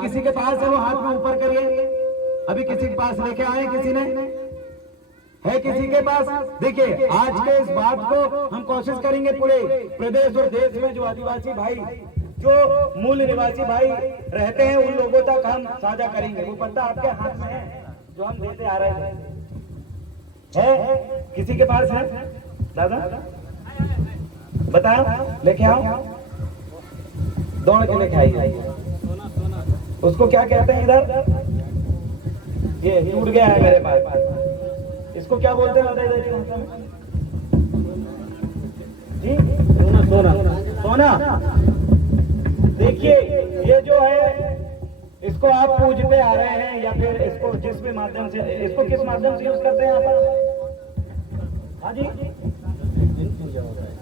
किसी के पास है वो हाथ में ऊपर करिए। अभी किसी के पास लेके आए किसी ने? है किसी के पास? देखिए आज के इस बात को हम कोशिश करेंगे पूरे प्रदेश और देश में जो आदिवासी भाई, जो मूल निवासी भाई रहते हैं, उन लोगों तक हम साझा करेंगे। वो पत्ता आपके हाथ में है जो हम देते आ रहे हैं, है किसी के पास है? दादा बताओ, लेके आओ, दौड़ के लेके आइए। उसको क्या कहते हैं इधर? ये टूट गया है मेरे पास, इसको क्या बोलते हैं जी? सोना। सोना सोना। देखिए ये जो है, इसको आप पूजते आ रहे हैं या फिर इसको जिस भी माध्यम से, इसको किस माध्यम से यूज करते हैं आप? हाँ जी,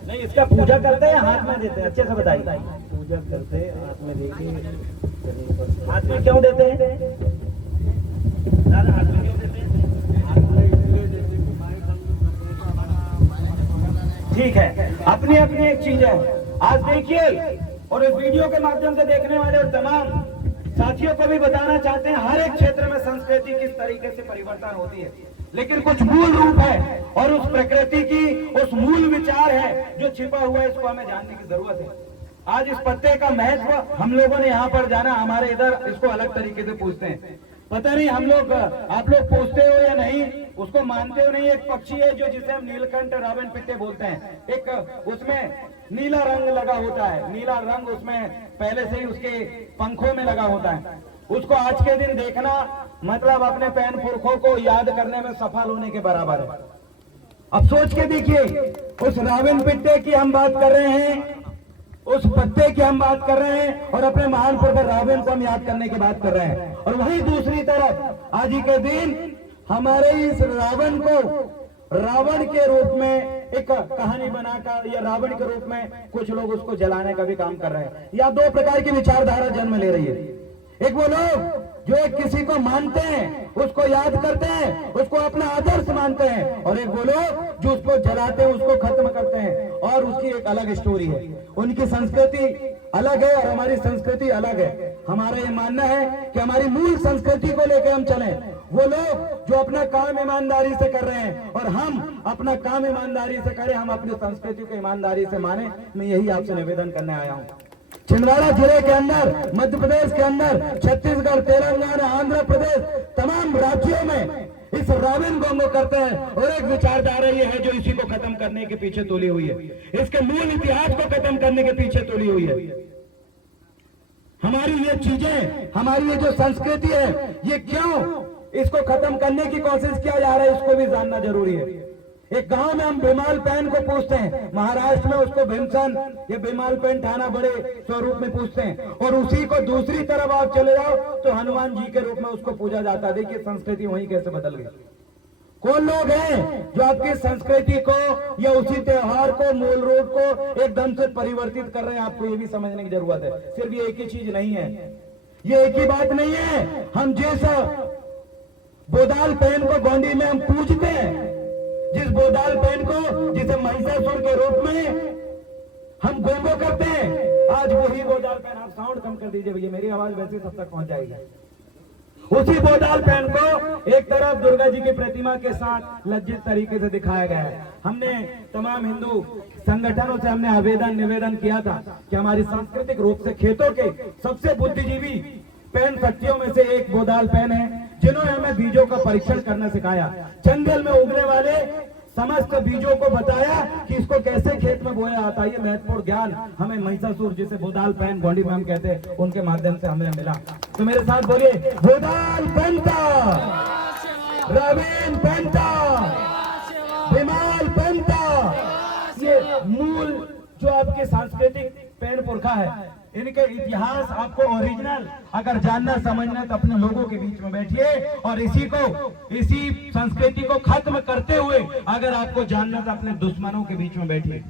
नहीं इसका पूजा करते हैं, हाथ में देते हैं? अच्छे से बताइए। पूजा करते हैं, हाथ में देखिए। हाथ में क्यों देते हैं? दादा हाथ में क्यों देते हैं? ठीक है, अपनी अपनी एक चीज है। आज देखिए, और इस वीडियो के माध्यम से देखने वाले और तमाम साथियों को भी बताना चाहते हैं, हर एक क्षेत्र में संस्कृति किस तरीके से परिवर्तन होती है, लेकिन कुछ मूल रूप है और उस प्रकृति की उस मूल विचार है जो छिपा हुआ है, इसको हमें जानने की जरूरत है। आज इस पत्ते का महत्व हम लोगों ने यहाँ पर जाना, हमारे इधर इसको अलग तरीके से पूछते हैं। पता नहीं हम लोग, आप लोग पूछते हो या नहीं, उसको मानते हो नहीं। एक पक्षी है जो जिसे हम नीलकंठ रावण पिट्टे बोलते हैं, एक उसमें नीला रंग लगा होता है, नीला रंग उसमें पहले से ही उसके पंखों में लगा होता है। उसको आज के दिन देखना मतलब अपने पैन पुरखों को याद करने में सफल होने के बराबर है। अब सोच के देखिए, उस रावण पिट्टे की हम बात कर रहे हैं, उस पत्ते की हम बात कर रहे हैं, और अपने महान पुरुष रावण को हम याद करने की बात कर रहे हैं। और वहीं दूसरी तरफ आज ही के दिन हमारे इस रावण को रावण के रूप में एक कहानी बनाकर, या रावण के रूप में कुछ लोग उसको जलाने का भी काम कर रहे हैं। या दो प्रकार की विचारधारा जन्म ले रही है। एक वो लोग जो एक किसी को मानते हैं, उसको याद करते हैं, उसको अपना आदर्श मानते हैं, और एक वो लोग जो उसको जलाते हैं, उसको खत्म करते हैं, और उसकी एक अलग स्टोरी है। उनकी संस्कृति अलग है और हमारी संस्कृति अलग है। हमारा ये मानना है कि हमारी मूल संस्कृति को लेकर हम चलें। वो लोग जो अपना काम ईमानदारी से कर रहे हैं और हम अपना काम ईमानदारी से करें, हम अपनी संस्कृति को ईमानदारी से माने। मैं यही आपसे निवेदन करने आया हूँ। छिंदवाड़ा जिले के अंदर, मध्य प्रदेश के अंदर, छत्तीसगढ़, तेलंगाना, आंध्र प्रदेश, तमाम राज्यों में इस रावण को हम करते हैं, और एक विचारधारा ये है जो इसी को खत्म करने के पीछे तुली हुई है, इसके मूल इतिहास को खत्म करने के पीछे तुली हुई है। हमारी ये चीजें, हमारी ये जो संस्कृति है, ये क्यों इसको खत्म करने की कोशिश किया जा रहा है, इसको भी जानना जरूरी है। एक गांव में हम भीमाल पैन को पूछते हैं, महाराष्ट्र में उसको भीमसन या भीमाल पैन थाना बड़े स्वरूप में पूछते हैं, और उसी को दूसरी तरफ आप चले जाओ तो हनुमान जी के रूप में उसको पूजा जाता है। देखिए संस्कृति वहीं कैसे बदल गई। कौन लोग हैं जो आपकी संस्कृति को या उसी त्योहार को, मूल रूप को एकदम से परिवर्तित कर रहे हैं? आपको ये भी समझने की जरूरत है। सिर्फ ये एक ही चीज नहीं है, ये एक ही बात नहीं है। हम जिस बोदाल पैन को गोंडी में हम पूजते हैं, जिस बोदाल पैन को, जिसे महिषासुर के रूप में हम गोंगो करते हैं, आज वही बोदाल पैन, आप साउंड कम कर दीजिए भैया, मेरी आवाज वैसे सब तक पहुंच जाएगी। उसी बोदाल पैन को एक तरफ दुर्गा जी की प्रतिमा के साथ लज्जित तरीके से दिखाया गया है। हमने तमाम हिंदू संगठनों से हमने निवेदन किया था कि हमारी सांस्कृतिक रूप से खेतों के सबसे बुद्धिजीवी पैन शक्तियों में से एक बोदाल पैन है, जिन्होंने हमें बीजों का परीक्षण करना सिखाया, जंगल में उगने वाले समस्त बीजों को बताया कि इसको कैसे खेत में बोया जाता है। ये महत्वपूर्ण ज्ञान हमें महिषासुर, जिसे बोदाल पैन गोंडी में हम कहते हैं, उनके माध्यम से हमें मिला। तो मेरे साथ बोलिए, बोदाल पैंता, रवीन पैंता, भीमाल पैंता। ये मूल जो आपके सांस्कृतिक पैन पुरखा है, इनके इतिहास आपको ओरिजिनल अगर जानना समझना तो अपने लोगों के बीच में बैठिए, और इसी संस्कृति को खत्म करते हुए अगर आपको जानना तो अपने दुश्मनों के बीच में बैठिए।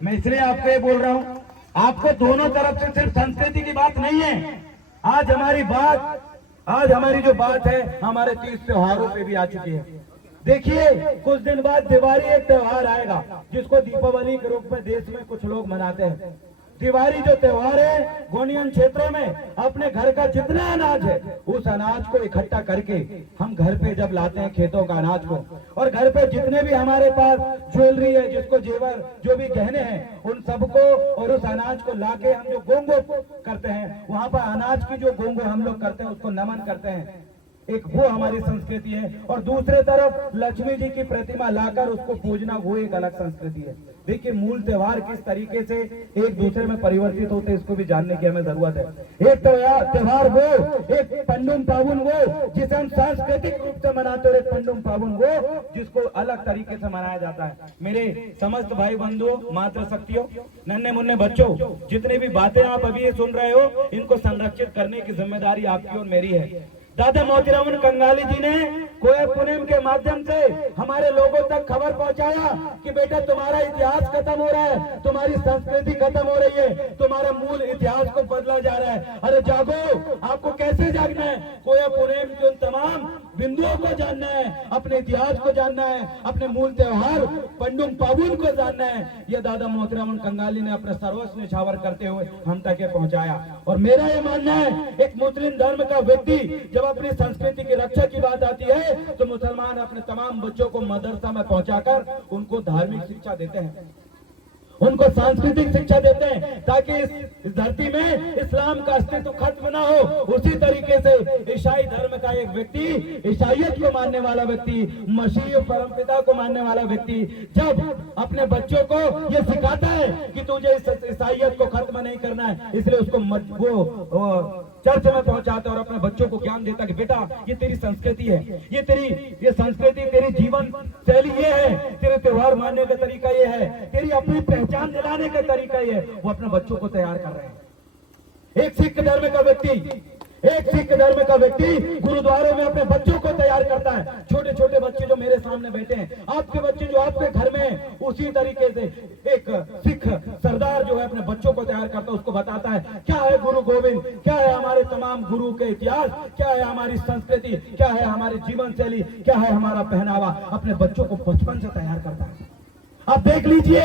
मैं इसलिए आपको ये बोल रहा हूँ, आपको दोनों तरफ से सिर्फ संस्कृति की बात नहीं है। आज हमारी जो बात है, हमारे 30 त्योहारों पे भी आ चुकी है। देखिए कुछ दिन बाद दिवाली एक त्योहार आएगा, जिसको दीपावली के रूप में देश में कुछ लोग मनाते हैं। दिवाली जो त्योहार है गोंडियन क्षेत्रों में अपने घर का जितना अनाज है उस अनाज को इकट्ठा करके हम घर पे जब लाते हैं खेतों का अनाज को, और घर पे जितने भी हमारे पास ज्वेलरी है, जिसको जेवर जो भी गहने हैं, उन सबको और उस अनाज को लाके हम जो गोंगो करते हैं, वहां पर अनाज की जो गोंगो हम लोग करते हैं उसको नमन करते हैं, एक वो हमारी संस्कृति है। और दूसरे तरफ लक्ष्मी जी की प्रतिमा लाकर उसको पूजना वो एक अलग संस्कृति है। देखिए मूल त्योहार किस तरीके से एक दूसरे में परिवर्तित होते हैं, इसको भी जानने की हमें जरूरत है। एक त्योहार वो, एक पंडुम पावन वो जिसे हम सांस्कृतिक रूप से मनाते हैं, और एक पंडुम पावन वो जिसको अलग तरीके से मनाया जाता है। मेरे समस्त भाई बंधुओं, मातृशक्तियों, नन्हे मुन्ने बच्चों, जितनी भी बातें आप अभी ये सुन रहे हो, इनको संरक्षित करने की जिम्मेदारी आपकी और मेरी है। दादा मोतीराम कंगाली जी ने कोय पुनेम के माध्यम से हमारे लोगों तक खबर पहुंचाया कि बेटा तुम्हारा इतिहास खत्म हो रहा है, तुम्हारी संस्कृति खत्म हो रही है, तुम्हारा मूल इतिहास को बदला जा रहा है। अरे जागो, आपको कैसे जागना है? कोय पुनेम के उन तमाम बिंदुओं को जानना है, अपने इतिहास को जानना है, अपने मूल त्योहार पंडुम पावन को जानना है। यह दादा मोतीराम कंगाली ने अपने सर्वस्व निछावर करते हुए हम तक ये पहुंचाया। और मेरा ये मानना है, एक मुस्लिम धर्म का व्यक्ति जब अपनी संस्कृति की रक्षा की बात आती है तो मुसलमान अपने तमाम बच्चों को मदरसा में पहुंचाकर उनको धार्मिक शिक्षा देते हैं, उनको सांस्कृतिक शिक्षा देते हैं, ताकि इस धरती में इस्लाम का अस्तित्व खत्म ना हो। उसी तरीके से ईसाई धर्म का एक व्यक्ति, ईसाइयत को मानने वाला व्यक्ति, मसीह परमपिता को मानने वाला व्यक्ति जब अपने बच्चों को ये सिखाता है कि तुझे इस ईसाइयत को खत्म नहीं करना है, इसलिए उसको वो चर्च में पहुंचाता है और अपने बच्चों को ज्ञान देता कि बेटा ये तेरी संस्कृति है, ये संस्कृति, तेरी जीवन शैली ये है, तेरे त्योहार मानने का तरीका ये है, तेरी अपनी पहचान दिलाने का तरीका ये है। वो अपने बच्चों को तैयार कर रहे हैं। एक सिख धर्म का व्यक्ति गुरुद्वारे में अपने बच्चों को तैयार करता है। छोटे छोटे बच्चे जो मेरे सामने बैठे हैं, आपके बच्चे जो आपके घर में हैं, उसी तरीके से एक सिख सरदार जो है अपने बच्चों को तैयार करता है, उसको बताता है क्या है गुरु गोविंद, क्या है हमारे तमाम गुरु के इतिहास, क्या है हमारी संस्कृति, क्या है हमारी जीवन शैली, क्या है हमारा पहनावा। अपने बच्चों को बचपन से तैयार करता है। आप देख लीजिए,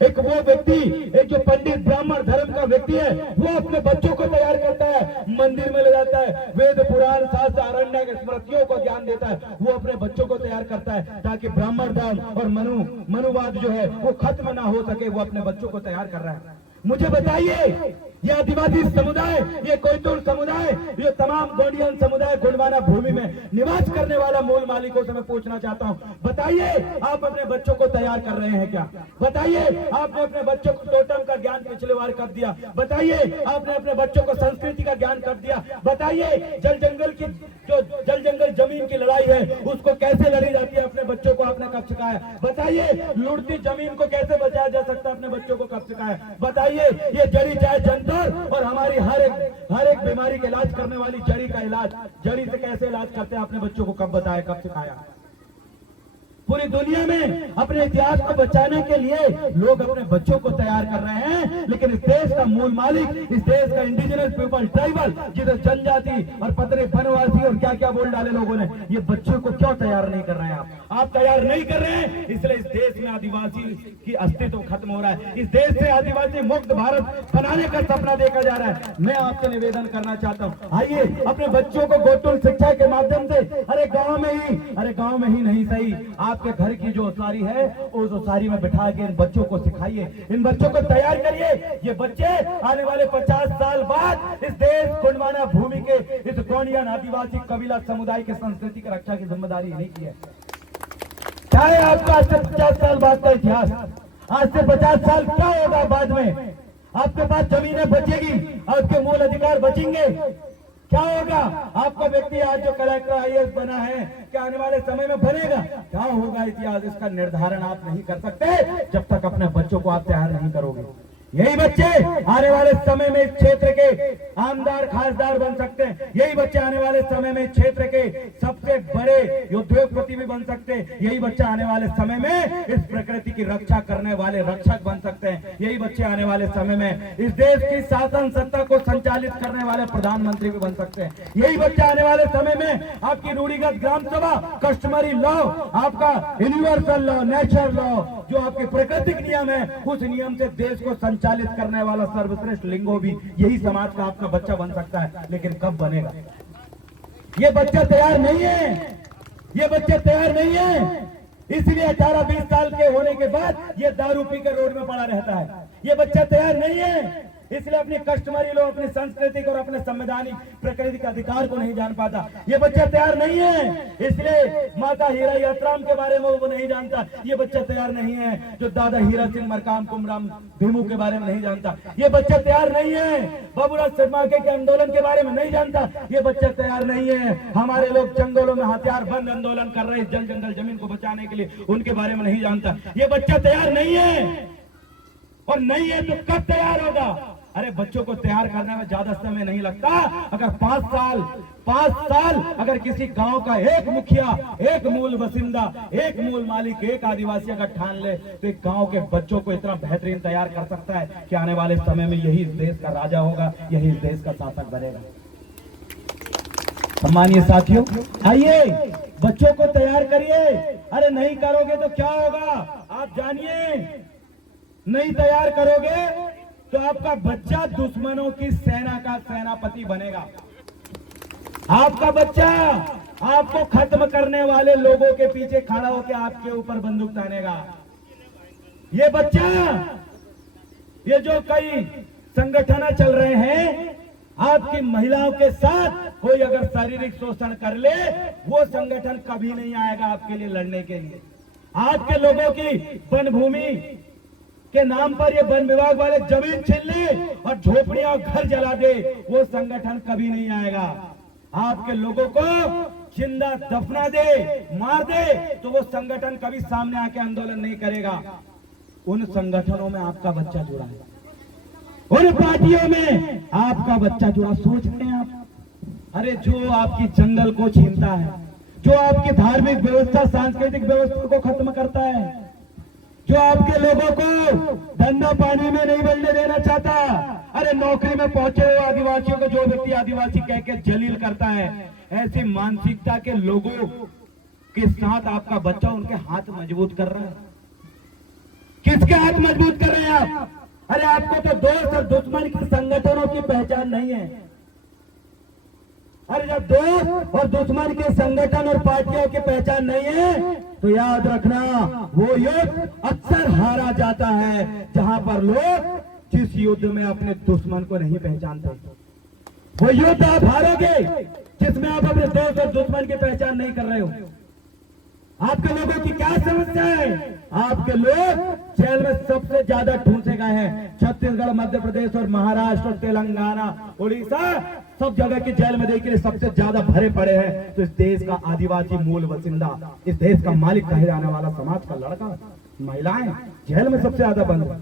एक वो व्यक्ति, एक जो पंडित ब्राह्मण धर्म का व्यक्ति है, वो अपने बच्चों को तैयार करता है, मंदिर में ले जाता है, वेद पुराण शास्त्र आरण्य के स्मृतियों को ज्ञान देता है, वो अपने बच्चों को तैयार करता है ताकि ब्राह्मण धर्म और मनुवाद जो है वो खत्म ना हो सके। वो अपने बच्चों को तैयार कर रहा है। मुझे बताइए, ये आदिवासी समुदाय, ये कोयतुल समुदाय, ये तमाम गोंडियन समुदाय गोंडवाना भूमि में निवास करने वाला मूल मालिकों से मैं पूछना चाहता हूँ, बताइए आप अपने बच्चों को तैयार कर रहे हैं क्या? बताइए आपने अपने बच्चों को टोटम का ज्ञान पिछले बार कर दिया? बताइए आपने अपने बच्चों को संस्कृति का ज्ञान कर दिया? बताइए जल जंगल जमीन की लड़ाई है उसको कैसे लड़ी जाती है, अपने बच्चों को आपने कब सिखाया? बताइए लुढ़ती जमीन को कैसे बचाया जा सकता है, अपने बच्चों को कब सिखाया? बताइए ये जड़ी चाहे जंतर और हमारी हर एक बीमारी का इलाज करने वाली जड़ी का इलाज, जड़ी से कैसे इलाज करते हैं, अपने बच्चों को कब बताया, कब सिखाया? पूरी दुनिया में अपने इतिहास को बचाने के लिए लोग अपने बच्चों को तैयार कर रहे हैं, लेकिन इस देश का मूल मालिक, इस देश का इंडिजिनस पीपल, ट्राइबल, जिसे जनजाति और पतरे बनवासी और क्या क्या बोल डाले लोगों ने, ये बच्चों को क्यों तैयार नहीं कर रहे हैं? आप तैयार नहीं कर रहे हैं, इसलिए इस देश में आदिवासी की अस्तित्व खत्म हो रहा है। इस देश से आदिवासी मुक्त भारत बनाने का सपना देखा जा रहा है। मैं आपसे निवेदन करना चाहता हूँ, आइए अपने बच्चों को गोकुल शिक्षा के माध्यम से, अरे गाँव में ही नहीं सही, आपके घर की जो ओसारी है उस ओसारी में बिठा के इन बच्चों को सिखाइए, इन बच्चों को तैयार करिए। ये बच्चे आने वाले 50 साल बाद इस देश गोंडवाना भूमि के इस गोंडियन आदिवासी कबीला समुदाय की संस्कृति की रक्षा की जिम्मेदारी नहीं की है। क्या है आपका आज से 50 साल बाद का इतिहास? आज से 50 साल क्या होगा बाद में? आपके पास जमीनें बचेगी, आपके मूल अधिकार बचेंगे, क्या होगा? आपका व्यक्ति आज जो कलेक्टर IAS बना है, क्या आने वाले समय में बनेगा? क्या होगा इतिहास? इसका निर्धारण आप नहीं कर सकते जब तक अपने बच्चों को आप तैयार नहीं करोगे। यही बच्चे आने वाले समय में इस क्षेत्र के आमदार खासदार बन सकते हैं। यही बच्चे आने वाले समय में क्षेत्र के सबसे बड़े उद्योगपति भी बन सकते हैं। यही बच्चे आने वाले समय में इस प्रकृति की रक्षा करने वाले रक्षक बन सकते हैं। यही बच्चे आने वाले समय में इस देश की शासन सत्ता को संचालित करने वाले प्रधानमंत्री भी बन सकते हैं। यही बच्चे आने वाले समय में आपकी रूढ़िगत ग्राम सभा, कस्टमरी लॉ, आपका यूनिवर्सल लॉ, नेचर लॉ, जो आपके प्राकृतिक नियम है, उस नियम से देश को संचालित करने वाला सर्वश्रेष्ठ लिंगो भी यही समाज का आपका बच्चा बन सकता है। लेकिन कब बनेगा? ये बच्चा तैयार नहीं है, ये बच्चे तैयार नहीं है। इसलिए 18-20 साल के होने के बाद ये दारू पी कर रोड में पड़ा रहता है। ये बच्चा तैयार नहीं है, इसलिए अपनी कस्टमरी लोग अपनी सांस्कृतिक और अपने संवैधानिक प्राकृतिक अधिकार को नहीं जान पाता। ये बच्चा तैयार नहीं है, इसलिए माता हीरा यात्राम के बारे में वो नहीं जानता। ये बच्चा तैयार नहीं है जो दादा हीरा सिंह मरकाम कुमराम भीमू के बारे में नहीं जानता। ये बच्चा तैयार नहीं है बाबूराज शर्माके के आंदोलन के बारे में नहीं जानता। ये बच्चा तैयार नहीं है हमारे लोग जंगलों में हथियार बंद आंदोलन कर रहे जल जंगल जमीन को बचाने के लिए, उनके बारे में नहीं जानता। ये बच्चा तैयार नहीं है, और नहीं है तो कब तैयार होगा? अरे बच्चों को तैयार करने में ज्यादा समय नहीं लगता। अगर 5 साल अगर किसी गांव का एक मुखिया, एक मूल बसिंदा, एक मूल मालिक, एक आदिवासी अगर ठान ले तो एक गांव के बच्चों को इतना बेहतरीन तैयार कर सकता है कि आने वाले समय में यही इस देश का राजा होगा, यही इस देश का शासक बनेगा। सम्मानीय साथियों, आइए बच्चों को तैयार करिए। अरे नहीं करोगे तो क्या होगा आप जानिए। नहीं तैयार करोगे तो आपका बच्चा दुश्मनों की सेना का सेनापति बनेगा। आपका बच्चा आपको खत्म करने वाले लोगों के पीछे खड़ा होकर आपके ऊपर बंदूक तानेगा। ये बच्चा, ये जो कई संगठन चल रहे हैं, आपकी महिलाओं के साथ कोई अगर शारीरिक शोषण कर ले, वो संगठन कभी नहीं आएगा आपके लिए लड़ने के लिए। आपके लोगों की वन भूमि के नाम पर ये वन विभाग वाले जमीन छीन ले और झोपड़ियां और घर जला दे, वो संगठन कभी नहीं आएगा। आपके लोगों को जिंदा दफना दे, मार दे, तो वो संगठन कभी सामने आके आंदोलन नहीं करेगा। उन संगठनों में आपका बच्चा जुड़ा है, उन पार्टियों में आपका बच्चा जुड़ा। सोच रहे हैं आप? अरे जो आपकी जंगल को छीनता है, जो आपकी धार्मिक व्यवस्था, सांस्कृतिक व्यवस्था को खत्म करता है, जो आपके लोगों को धंधा पानी में नहीं बनने देना चाहता, अरे नौकरी में पहुंचे हुए आदिवासियों को जो व्यक्ति आदिवासी कह के जलील करता है, ऐसी मानसिकता के लोगों के साथ आपका बच्चा उनके हाथ मजबूत कर रहा है। किसके हाथ मजबूत कर रहे हैं आप? अरे आपको तो दोस्त और दुश्मन के संगठनों की पहचान नहीं है। अरे जब दोस्त और दुश्मन के संगठन और पार्टियों की पहचान नहीं है तो याद रखना, वो युद्ध अक्सर हारा जाता है जहां पर लोग जिस युद्ध में अपने दुश्मन को नहीं पहचानते। वो युद्ध आप हारोगे जिसमें आप अपने दोस्त और दुश्मन की पहचान नहीं कर रहे हो। आपके लोगों की क्या समस्या है? आपके लोग जेल में सबसे ज्यादा ठूंसे गए हैं। छत्तीसगढ़, मध्य प्रदेश और महाराष्ट्र, तेलंगाना, उड़ीसा, सब जगह की जेल में देखिए सबसे ज्यादा भरे पड़े हैं। तो इस देश का आदिवासी मूल बसिंदा, इस देश का मालिक कहे जाने वाला समाज का लड़का, महिलाएं जेल में सबसे ज्यादा बंद है।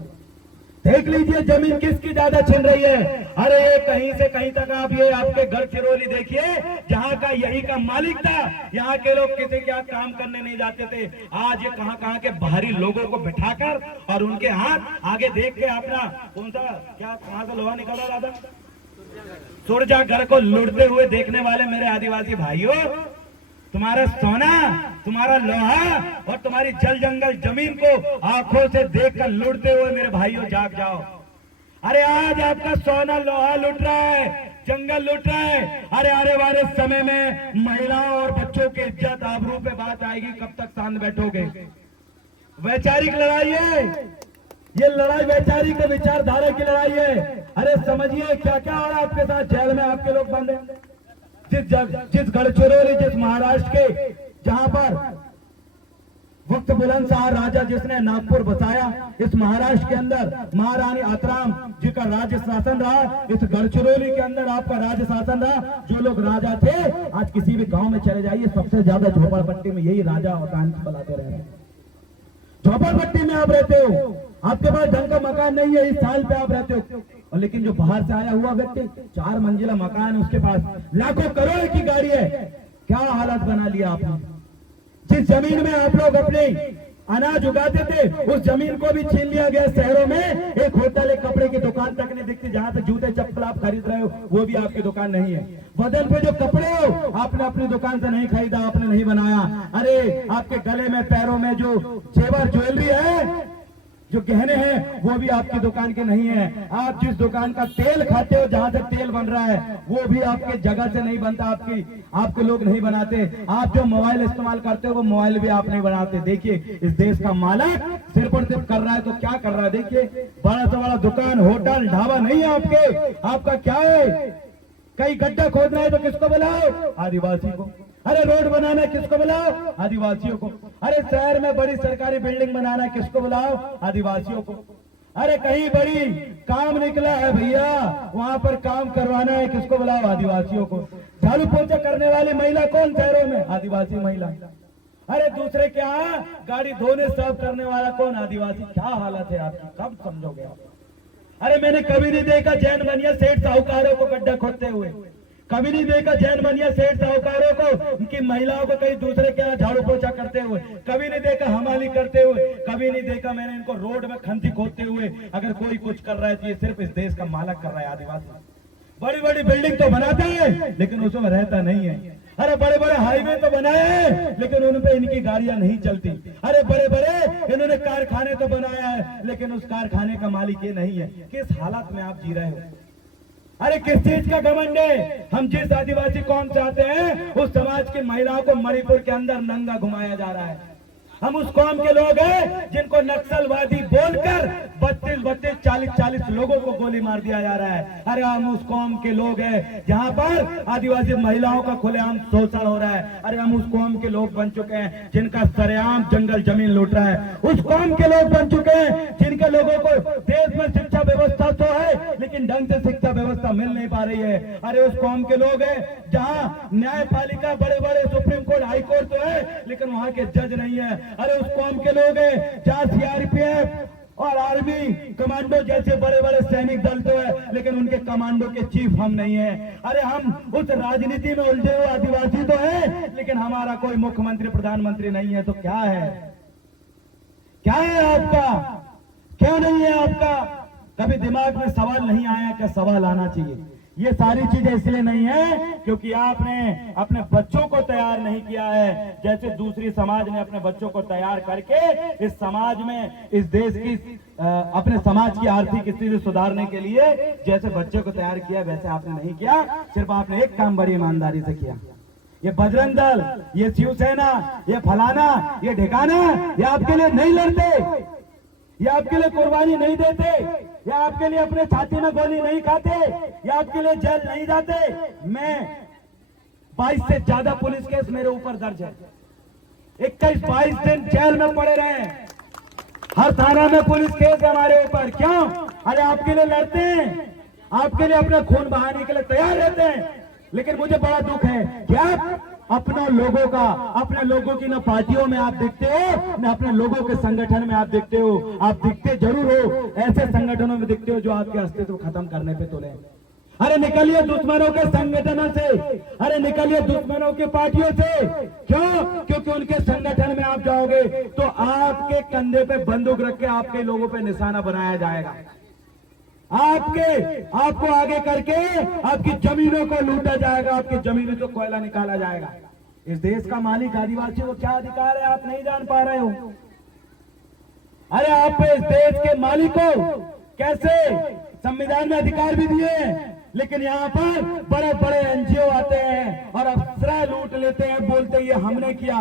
देख लीजिए जमीन किसकी ज्यादा छिन रही है। अरे ये कहीं से कहीं तक आप ये आपके गढ़चिरौली देखिए, जहां का यही का मालिक था, यहाँ के लोग किसी के यहाँ काम करने नहीं जाते थे। आज ये कहां के बाहरी लोगों को बिठाकर और उनके हाथ आगे देख के अपना कौन सा क्या कहां से लोहा निकल रहा था, सुरजा घर को लुटते हुए देखने वाले मेरे आदिवासी भाइयों, तुम्हारा सोना, तुम्हारा लोहा और तुम्हारी जल जंगल जमीन को आंखों से देखकर लुटते हुए मेरे भाइयों जाग जाओ। अरे आज आपका सोना लोहा लुट रहा है, जंगल लुट रहा है। अरे आने वाले समय में महिलाओं और बच्चों की इज्जत आबरू पे बात आएगी, कब तक शांत बैठोगे? वैचारिक लड़ाई है ये, लड़ाई वैचारिक विचारधारा की लड़ाई है। अरे समझिए क्या क्या हो रहा है आपके साथ। जेल में आपके लोग बंद हैं। जिस गढ़चिरौली, जिस महाराष्ट्र के जहां पर वक्त बुलंदशाह राजा जिसने नागपुर बसाया, इस महाराष्ट्र के अंदर महारानी आतराम जी का राज्य शासन रहा, इस गढ़चिरौली के अंदर आपका राज्य शासन रहा। जो लोग राजा थे, आज किसी भी गांव में चले जाइए, सबसे ज्यादा झोपड़पट्टी में यही राजा और रानी बनाते रहे हैं। झोपड़पट्टी में आप रहते हो, आपके पास ढंग का मकान नहीं है, इस साल पे आप रहते हो। और लेकिन जो बाहर से आया हुआ व्यक्ति 4 मंजिला मकान है, उसके पास लाखों करोड़ की गाड़ी है। क्या हालत बना लिया आपने? जिस जमीन में आप लोग अपनी अनाज उगाते थे, उस जमीन को भी छीन लिया गया। शहरों में एक होटल, एक कपड़े की दुकान तक नहीं दिखती, जहां तक जूते चप्पल आप खरीद रहे हो वो भी आपकी दुकान नहीं है। बदन पे जो कपड़े हो आपने अपनी दुकान से नहीं खरीदा, आपने नहीं बनाया। अरे आपके गले में पैरों में जो जेवर ज्वेलरी है, जो गहने हैं, वो भी आपकी दुकान के नहीं है। आप जिस दुकान का तेल खाते हो, जहां से तेल बन रहा है, वो भी आपके जगह से नहीं बनता, आपके लोग नहीं बनाते। आप जो मोबाइल इस्तेमाल करते हो वो मोबाइल भी आप नहीं बनाते। देखिए इस देश का मालिक सिर्फ और सिर्फ कर रहा है तो क्या कर रहा है। देखिए बड़ा से बड़ा दुकान, होटल, ढाबा नहीं है आपके, आपका क्या है। कहीं गड्ढा खोदना है तो किसको बुलाओ? आदिवासी को। अरे रोड बनाना है किसको बुलाओ? आदिवासियों को। अरे शहर में बड़ी सरकारी बिल्डिंग बनाना है किसको बुलाओ? आदिवासियों को। अरे कहीं बड़ी काम निकला है भैया, वहां पर काम करवाना है किसको बुलाओ? आदिवासियों को। झाड़ू पोछा करने वाली महिला कौन शहरों में? आदिवासी महिला। अरे दूसरे के यहाँ गाड़ी धोने साफ करने वाला कौन? आदिवासी। क्या हालत है आपकी, कब समझोगे आप? अरे मैंने कभी नहीं देखा जैन बनिया सेठ साहूकारों को गड्ढा खोदते हुए, कभी नहीं देखा जैन बनिया सेठ साहूकारों को उनकी महिलाओं को कहीं दूसरे के यहाँ झाड़ू पोछा करते हुए, कभी नहीं देखा हमाली करते हुए, कभी नहीं देखा मैंने इनको रोड में खंती खोदते हुए। अगर कोई कुछ कर रहा है तो ये सिर्फ इस देश का मालिक कर रहा है, आदिवासी। बड़ी बड़ी बिल्डिंग तो बनाते हैं लेकिन उसमें रहता नहीं है। अरे बड़े बड़े हाईवे तो बनाए हैं लेकिन उन पे इनकी गाड़ियां नहीं चलती। अरे बड़े बड़े इन्होंने कारखाने तो बनाया है लेकिन उस कारखाने का मालिक ये नहीं है। किस हालत में आप जी रहे हो? अरे किस चीज का घमंड है? हम जिस आदिवासी कौम से आते हैं उस समाज की महिलाओं को मणिपुर के अंदर नंगा घुमाया जा रहा है। हम उस कौम के लोग हैं जिनको नक्सलवादी बोलकर 32 40 लोगों को गोली मार दिया जा रहा है। अरे हम उस कौम के लोग हैं जहां पर आदिवासी महिलाओं का खुलेआम शोषण हो रहा है। अरे हम उस कौम के लोग बन चुके हैं जिनका सरेआम जंगल जमीन लूट रहा है। उस कौम के लोग बन चुके हैं जिनके लोगों को देश में शिक्षा व्यवस्था तो है लेकिन ढंग से शिक्षा व्यवस्था मिल नहीं पा रही है। अरे उस कौम के लोग हैं जहां न्यायपालिका, बड़े बड़े सुप्रीम कोर्ट, हाई कोर्ट तो है लेकिन वहां के जज नहीं है। अरे उस कौम के लोग हैं जहां सीआरपीएफ और आर्मी कमांडो जैसे बड़े बड़े सैनिक दल तो है लेकिन उनके कमांडो के चीफ हम नहीं है। अरे हम उस राजनीति में उलझे हुए आदिवासी तो है लेकिन हमारा कोई मुख्यमंत्री, प्रधानमंत्री नहीं है। तो क्या है, क्या है आपका? क्यों नहीं है आपका? कभी दिमाग में सवाल नहीं आया क्या सवाल आना चाहिए? ये सारी चीजें इसलिए नहीं है क्योंकि आपने अपने बच्चों को तैयार नहीं किया है। जैसे दूसरी समाज ने अपने बच्चों को तैयार करके इस समाज में, इस देश की, अपने समाज की आर्थिक स्थिति सुधारने के लिए जैसे बच्चे को तैयार किया वैसे आपने नहीं किया। सिर्फ आपने एक काम बड़ी ईमानदारी से किया। ये बजरंग दल, ये शिवसेना, ये फलाना, ये ठिकाना, ये आपके लिए नहीं लड़ते, ये आपके लिए कुर्बानी नहीं देते, या आपके लिए अपने छाती में गोली नहीं खाते, या आपके लिए जेल नहीं जाते। मैं 22 से ज्यादा पुलिस केस मेरे ऊपर दर्ज है। 21-22 दिन जेल में पड़े रहे, हर थाना में पुलिस केस है हमारे ऊपर। क्यों? अरे आपके लिए लड़ते हैं, आपके लिए अपना खून बहाने के लिए तैयार रहते हैं। लेकिन मुझे बड़ा दुख है कि आप अपने लोगों का, अपने लोगों की ना पार्टियों में आप दिखते हो, न अपने लोगों के संगठन में आप दिखते हो। आप दिखते जरूर हो, ऐसे संगठनों में दिखते हो जो आपके अस्तित्व खत्म करने पे तुले। अरे निकलिए दुश्मनों के संगठनों से, अरे निकलिए दुश्मनों की पार्टियों से। क्यों? क्योंकि उनके संगठन में आप जाओगे तो आपके कंधे पे बंदूक रख के आपके लोगों पे निशाना बनाया जाएगा। आपको आगे करके आपकी जमीनों को लूटा जाएगा, आपकी जमीनों से कोयला निकाला जाएगा। इस देश का मालिक आदिवासी को क्या अधिकार है आप नहीं जान पा रहे हो। अरे आप इस देश के मालिक को कैसे संविधान में अधिकार भी दिए हैं, लेकिन यहाँ पर बड़े बड़े एनजीओ आते हैं और अफसर लूट लेते हैं, बोलते हैं ये हमने किया।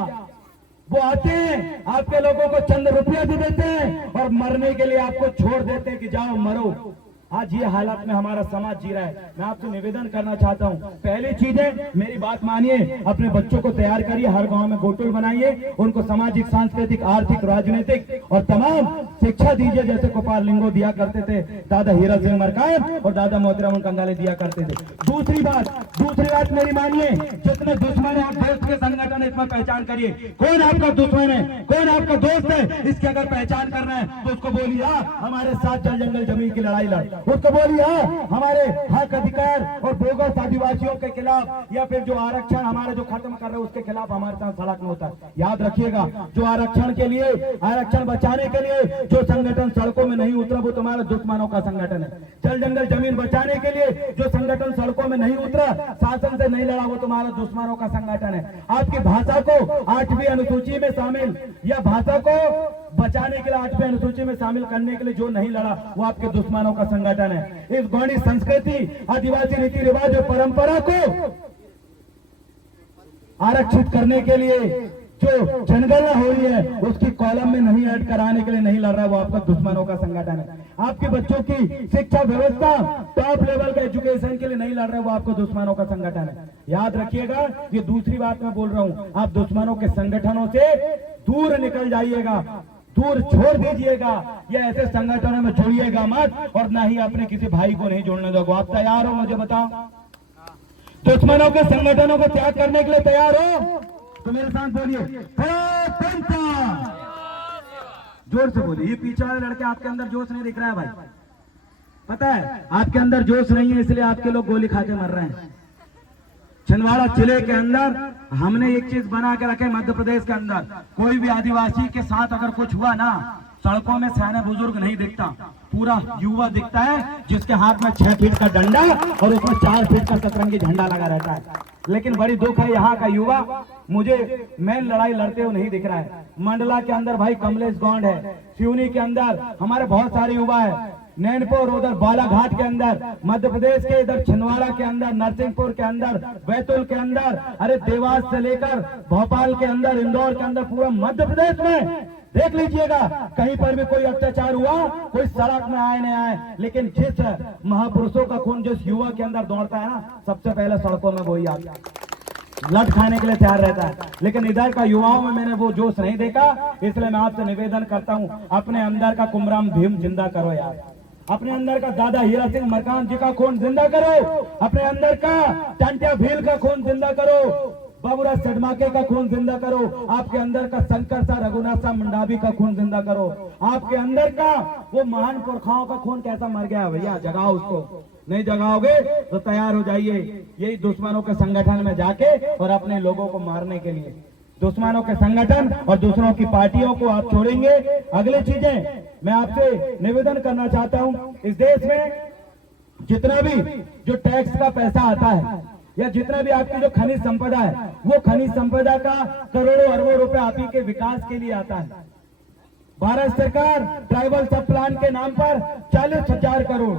वो आते हैं, आपके लोगों को चंद रुपया दे देते हैं और मरने के लिए आपको छोड़ देते हैं कि जाओ मरो। आज ये हालात में हमारा समाज जी रहा है। मैं आपसे निवेदन करना चाहता हूँ, पहली चीज है मेरी बात मानिए, अपने बच्चों को तैयार करिए, हर गांव में गोटुल बनाइए, उनको सामाजिक, सांस्कृतिक, आर्थिक, राजनीतिक और तमाम शिक्षा दीजिए जैसे गोपाल लिंगो दिया करते थे, दादा हीरा सिंह मरकाम और दादा मोतीराम कंगाले दिया करते थे। दूसरी बात मेरी मानिए, जितने दुश्मन है आप देश के संगठन इसमें पहचान करिए, कौन आपका दुश्मन है, कौन आपका दोस्त है। इसकी अगर पहचान करना है तो उसको बोलिए हमारे साथ जल जंगल जमीन की लड़ाई लड़। उसको बोलिए हाँ, हमारे हक अधिकार और बोगस आदिवासियों के खिलाफ या फिर जो आरक्षण हमारे जो खत्म कर रहे हैं उसके खिलाफ हमारे साथ सड़क में होता है। याद रखिएगा, जो आरक्षण के लिए, आरक्षण बचाने के लिए जो संगठन सड़कों में नहीं उतरा वो तुम्हारे दुश्मनों का संगठन है। जल जंगल जमीन बचाने के लिए जो संगठन सड़कों में नहीं उतरा, शासन से नहीं लड़ा, वो तुम्हारे दुश्मनों का संगठन है। आपकी भाषा को 8वीं अनुसूची में शामिल या भाषा को बचाने के लिए 8वीं अनुसूची में शामिल करने के लिए जो नहीं लड़ा वो आपके दुश्मनों का संगठन है। इस गौड़ी संस्कृति, आदिवासी रीति रिवाज और परंपरा को आरक्षित करने के लिए जो जनगणना हो रही है उसकी कॉलम में नहीं ऐड कराने के लिए नहीं लड़ रहा, वो आपका दुश्मनों का संगठन है। आपके बच्चों की शिक्षा व्यवस्था टॉप लेवल का एजुकेशन के लिए नहीं लड़ रहे, वो आपको दुश्मनों का संगठन है। याद रखिएगा, ये दूसरी बात मैं बोल रहा हूँ, आप दुश्मनों के संगठनों से दूर निकल जाइएगा, दूर छोड़ दीजिएगा, या ऐसे संगठनों में जोड़िएगा मत, और ना ही अपने किसी भाई को नहीं जोड़ने दोगे। आप तैयार हो? मुझे बताओ, दुश्मनों के संगठनों को त्याग करने के लिए तैयार हो? तो मेरे साथ बोलिए, जोर से बोलिए। ये पीछे वाले लड़के, आपके अंदर जोश नहीं दिख रहा है भाई, पता है आपके अंदर जोश नहीं है, इसलिए आपके लोग गोली खा के मर रहे हैं। छिंदवाड़ा जिले के अंदर हमने एक चीज बना के रखे, मध्य प्रदेश के अंदर कोई भी आदिवासी के साथ अगर कुछ हुआ ना, सड़कों में सयाने बुजुर्ग नहीं दिखता, पूरा युवा दिखता है जिसके हाथ में 6 फीट का डंडा और उसमें 4 फीट का सतरंगी झंडा लगा रहता है। लेकिन बड़ी दुख है, यहाँ का युवा मुझे मेन लड़ाई लड़ते हुए नहीं दिख रहा है। मंडला के अंदर भाई कमलेश गौंड है, सिवनी के अंदर हमारे बहुत सारे युवा है, नैनपुर उधर बालाघाट के अंदर, मध्य प्रदेश के इधर छिंदवाड़ा के अंदर, नरसिंहपुर के अंदर, बैतूल के अंदर, अरे देवास से लेकर भोपाल के अंदर, इंदौर के अंदर, पूरा मध्य प्रदेश में देख लीजिएगा, कहीं पर भी कोई अत्याचार हुआ, कोई सड़क में आए नहीं आए, लेकिन जिस महापुरुषों का खून जिस युवा के अंदर दौड़ता है ना, सबसे पहले सड़कों में वही आता है, लट खाने के लिए तैयार रहता है। लेकिन इधर का युवाओं में मैंने वो जोश नहीं देखा, इसलिए मैं आपसे निवेदन करता हूं, अपने अंदर का कुमराम भीम जिंदा करो यार, अपने अंदर का दादा हीरा सिंह मरकाम जी का खून जिंदा करो, अपने अंदर का टंटिया भील का खून जिंदा करो, बाबूराज सडमाके का खून जिंदा करो, आपके अंदर का शंकर सा रघुनाथ सा मंडावी का खून जिंदा करो, आपके अंदर का वो महान पुरखाओं का खून कैसा मर गया भैया, जगाओ उसको। नहीं जगाओगे तो तैयार हो जाइए यही दुश्मनों के संगठन में जाके और अपने लोगों को मारने के लिए। दुश्मनों के संगठन और दूसरों की पार्टियों को आप छोड़ेंगे। अगली चीजें मैं आपसे निवेदन करना चाहता हूं, इस देश में जितना भी जो टैक्स का पैसा आता है या जितना भी आपकी जो खनिज संपदा है, वो खनिज संपदा का करोड़ों अरबों रुपए आप ही के विकास के लिए आता है। भारत सरकार ट्राइबल सब प्लान के नाम पर 40,000 करोड़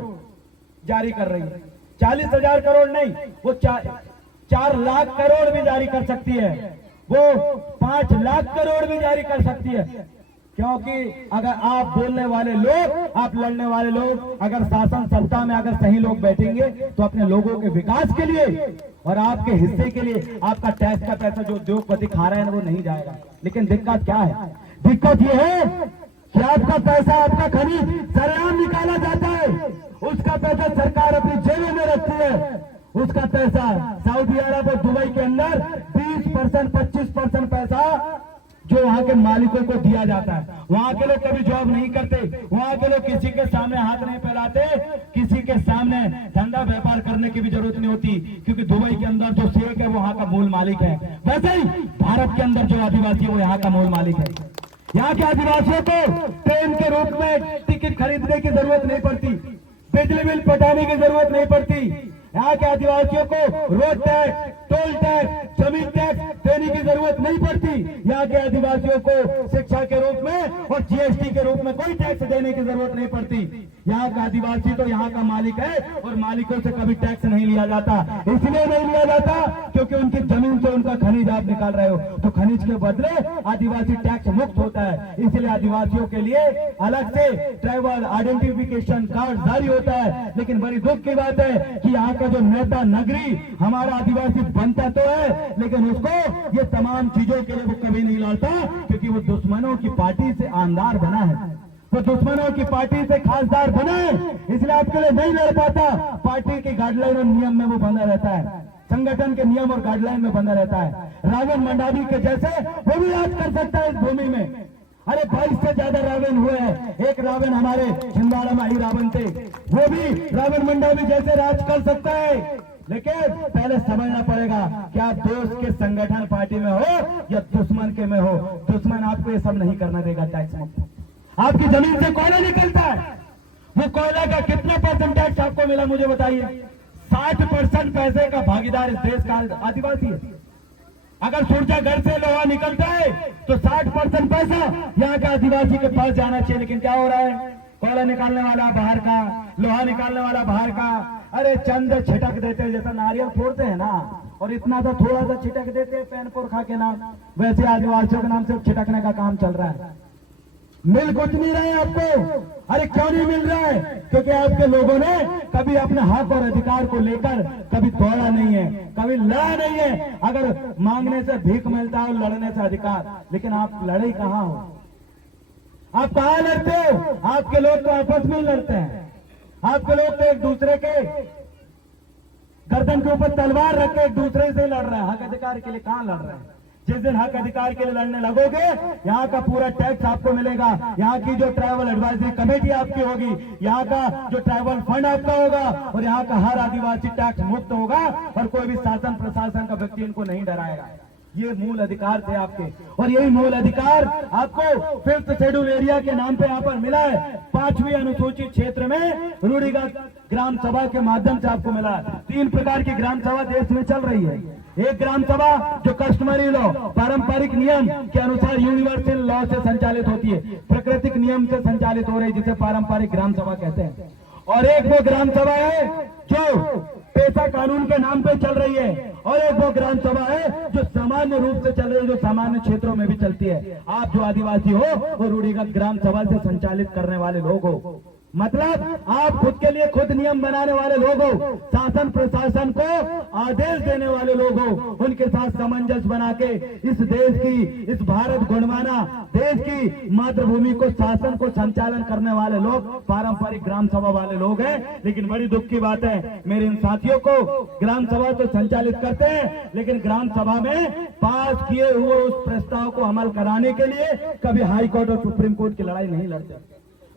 जारी कर रही है। 40,000 करोड़ नहीं, वो 4 लाख करोड़ भी जारी कर सकती है, वो 5 लाख करोड़ भी जारी कर सकती है। क्योंकि अगर आप बोलने वाले लोग, आप लड़ने वाले लोग, अगर शासन सत्ता में अगर सही लोग बैठेंगे तो अपने लोगों के विकास के लिए और आपके हिस्से के लिए आपका टैक्स का पैसा जो उद्योगपति खा रहे हैं वो नहीं जाएगा। लेकिन दिक्कत क्या है? दिक्कत ये है कि आपका पैसा, आपका खनिज सरेआम निकाला जाता है, उसका पैसा सरकार अपनी जेब में रखती है, उसका पैसा सऊदी अरब और दुबई के अंदर 20%, 25% पैसा जो वहां के मालिकों को दिया जाता है। वहां के लोग कभी जॉब नहीं करते, वहां के लोग किसी के सामने हाथ नहीं फैलाते, किसी के सामने धंधा व्यापार करने की भी जरूरत नहीं होती, क्योंकि दुबई के अंदर जो शेख है वो वहां का मूल मालिक है। वैसे ही भारत के अंदर जो आदिवासी है वो यहाँ का मूल मालिक है। यहाँ के आदिवासियों को ट्रेन के रूप में टिकट खरीदने की जरूरत नहीं पड़ती, बिजली बिल पटाने की जरूरत नहीं पड़ती। यहाँ के आदिवासियों को रोड टैक्स, टोल टैक्स, जमीन टैक्स देने की जरूरत नहीं पड़ती। यहाँ के आदिवासियों को शिक्षा के रूप में और जीएसटी के रूप में कोई टैक्स देने की जरूरत नहीं पड़ती। यहाँ का आदिवासी तो यहाँ का मालिक है और मालिकों से कभी टैक्स नहीं लिया जाता। इसलिए नहीं लिया जाता क्योंकि उनकी जमीन से उनका खनिज आप निकाल रहे हो, तो खनिज के बदले आदिवासी टैक्स मुक्त होता है। इसलिए आदिवासियों के लिए अलग से ट्राइबल आइडेंटिफिकेशन कार्ड जारी होता है। लेकिन बड़ी दुख की बात है कि यहाँ का जो नेता नगरी हमारा आदिवासी बनता तो है, लेकिन उसको ये तमाम चीजों के लिए वो कभी नहीं लड़ता, क्योंकि वो दुश्मनों की पार्टी से आमदार बना है, वो दुश्मनों की पार्टी से खासदार बना है, इसलिए आपके लिए नहीं लड़ पाता। पार्टी की गाइडलाइन और नियम में वो बंधा रहता है, संगठन के नियम और गाइडलाइन में बंधा रहता है। रावण मंडावी के जैसे वो भी राज कर सकता है इस भूमि में, अरे 22 से ज्यादा रावण हुए हैं। एक रावण हमारे छिंदवाड़ा में ही रावण थे, वो भी रावण मंडल भी जैसे राज कर सकता है, लेकिन पहले समझना पड़ेगा कि आप दोस्त के संगठन पार्टी में हो या दुश्मन के में हो। दुश्मन आपको ये सब नहीं करना देगा। टैक्स मुक्त आपकी जमीन से कोयला निकलता है, वो कोयला का कितना परसेंट टैक्स आपको मिला मुझे बताइए। 60% पैसे का भागीदार इस देश का आदिवासी है। अगर सूरजागढ़ से लोहा निकलता है तो 60% पैसा यहाँ के आदिवासी के पास जाना चाहिए। लेकिन क्या हो रहा है, कोयला निकालने वाला बाहर का, लोहा निकालने वाला बाहर का। अरे चंद छिटक देते हैं, जैसा नारियल फोड़ते हैं ना, और इतना सा थोड़ा सा छिटक देते हैं पैनपुर खा के नाम, वैसे आदिवासियों के नाम से छिटकने का काम चल रहा है। मिल कुछ नहीं रहे आपको। अरे क्यों नहीं मिल रहा है? क्योंकि आपके लोगों ने कभी अपने हक और अधिकार को लेकर कभी दौड़ा नहीं है, कभी लड़ा नहीं है। अगर मांगने से भीख मिलता है और लड़ने से अधिकार, लेकिन आप लड़े कहां हो? आप कहां लड़ते हो? आपके लोग तो आपस में लड़ते हैं। आपके लोग तो एक दूसरे के गर्दन के ऊपर तलवार रख के एक दूसरे से लड़ रहे हैं। हक अधिकार के लिए कहां लड़ रहे हैं? जिस दिन हक अधिकार के लिए लड़ने लगोगे, यहाँ का पूरा टैक्स आपको मिलेगा, यहाँ की जो ट्राइबल एडवाइजरी कमेटी आपकी होगी, यहाँ का जो ट्राइबल फंड आपका होगा, और यहाँ का हर आदिवासी टैक्स मुक्त होगा, और कोई भी शासन प्रशासन का व्यक्ति इनको नहीं डराएगा। ये मूल अधिकार थे आपके, और यही मूल अधिकार आपको 5th शेड्यूल एरिया के नाम पे यहाँ पर मिला है। 5वीं अनुसूचित क्षेत्र में रूढ़िगत ग्राम सभा के माध्यम से आपको मिला है। 3 प्रकार की ग्राम सभा देश में चल रही है। एक ग्राम सभा जो कस्टमरी लॉ, पारंपरिक नियम के अनुसार यूनिवर्सल लॉ से संचालित होती है, प्राकृतिक नियम से संचालित हो रही, जिसे पारंपरिक ग्राम सभा कहते हैं। और एक वो ग्राम सभा है जो पेशा कानून के नाम पे चल रही है, और एक वो ग्राम सभा है जो सामान्य रूप से चल रही है, जो सामान्य क्षेत्रों में भी चलती है। आप जो आदिवासी हो वो रूढ़िगत ग्राम सभा से संचालित करने वाले लोग हो। मतलब आप खुद के लिए खुद नियम बनाने वाले लोग हो, शासन प्रशासन को आदेश देने वाले लोग हो, उनके साथ सामंजस्य बना के इस देश की, इस भारत गुणमाना देश की मातृभूमि को, शासन को संचालन करने वाले लोग पारंपरिक ग्राम सभा वाले लोग हैं। लेकिन बड़ी दुख की बात है, मेरे इन साथियों को ग्राम सभा तो संचालित करते हैं, लेकिन ग्राम सभा में पास किए हुए उस प्रस्ताव को अमल कराने के लिए कभी हाई कोर्ट और सुप्रीम कोर्ट की लड़ाई नहीं लड़ते।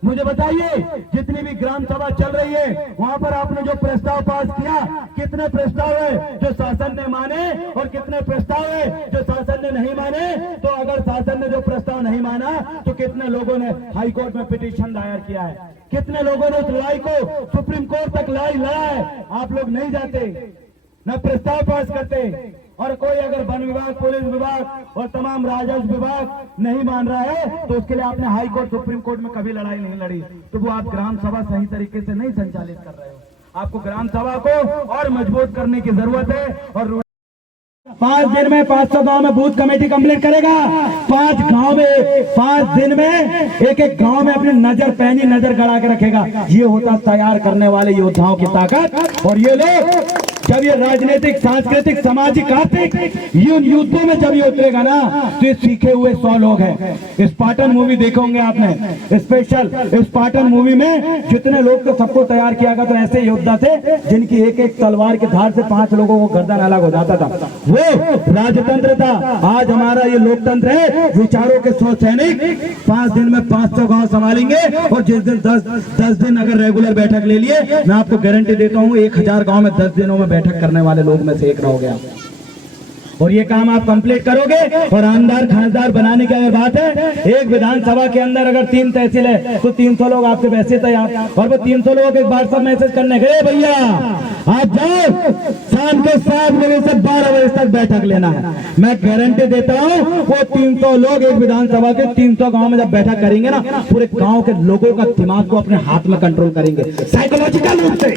मुझे बताइए, जितनी भी ग्राम सभा चल रही है वहां पर आपने जो प्रस्ताव पास किया, कितने प्रस्ताव है जो शासन ने माने और कितने प्रस्ताव है जो शासन ने नहीं माने? तो अगर शासन ने जो प्रस्ताव नहीं माना तो कितने लोगों ने हाई कोर्ट में पिटीशन दायर किया है, कितने लोगों ने उस लड़ाई को सुप्रीम कोर्ट तक लड़ाई लड़ा है? आप लोग नहीं जाते, न प्रस्ताव पास करते। और कोई अगर वन विभाग, पुलिस विभाग और तमाम राजस्व विभाग नहीं मान रहा है तो उसके लिए आपने हाई कोर्ट, सुप्रीम कोर्ट में कभी लड़ाई नहीं लड़ी, तो वो आप ग्राम सभा सही तरीके से नहीं संचालित कर रहे हो। आपको ग्राम सभा को और मजबूत करने की जरूरत है। और 5 दिन में 500 गांव में बूथ कमेटी कंप्लीट करेगा। 5 गांव में 5 दिन में एक गांव में अपनी नजर, पैनी नजर गड़ा के रखेगा। ये होता तैयार करने वाले योद्धाओं की ताकत। और ये लोग जब ये राजनीतिक, सांस्कृतिक, सामाजिक, आर्थिक युद्धों में जब ये उतरेगा ना, तो ये सीखे हुए 100 लोग हैं। स्पार्टन मूवी देखोगे आपने, स्पेशल स्पार्टन मूवी में जितने लोग तो सबको तैयार किया गया, तो ऐसे योद्धा थे जिनकी एक एक तलवार के धार से 5 लोगों को गर्दन अलग हो जाता था। वो राजतंत्र था। आज हमारा ये लोकतंत्र है, विचारों के 100 सैनिक 5 दिन में 500 गांव संभालेंगे। और जिस दिन 10 दिन अगर रेगुलर बैठक ले लिए, मैं आपको गारंटी देता हूँ 1000 गांव में 10 दिनों में बैठक करने वाले लोग में से एक रह गया। और ये काम आप कंप्लीट करोगे। और आमदार खासदार बनाने की अगर बात है, एक विधानसभा के अंदर अगर 3 तहसील है तो 300 लोग आपके वैसे तैयार, और वो 300 लोग एक बार सब मैसेज करने गए, भैया आप जाओ, शाम के 7 बजे से 12 बजे तक बैठक लेना है। मैं गारंटी देता हूँ वो 300 लोग एक विधानसभा के 300 गांव में जब बैठक करेंगे ना, पूरे गांव के लोगों का दिमाग को अपने हाथ में कंट्रोल करेंगे। साइकोलॉजिकल रूप से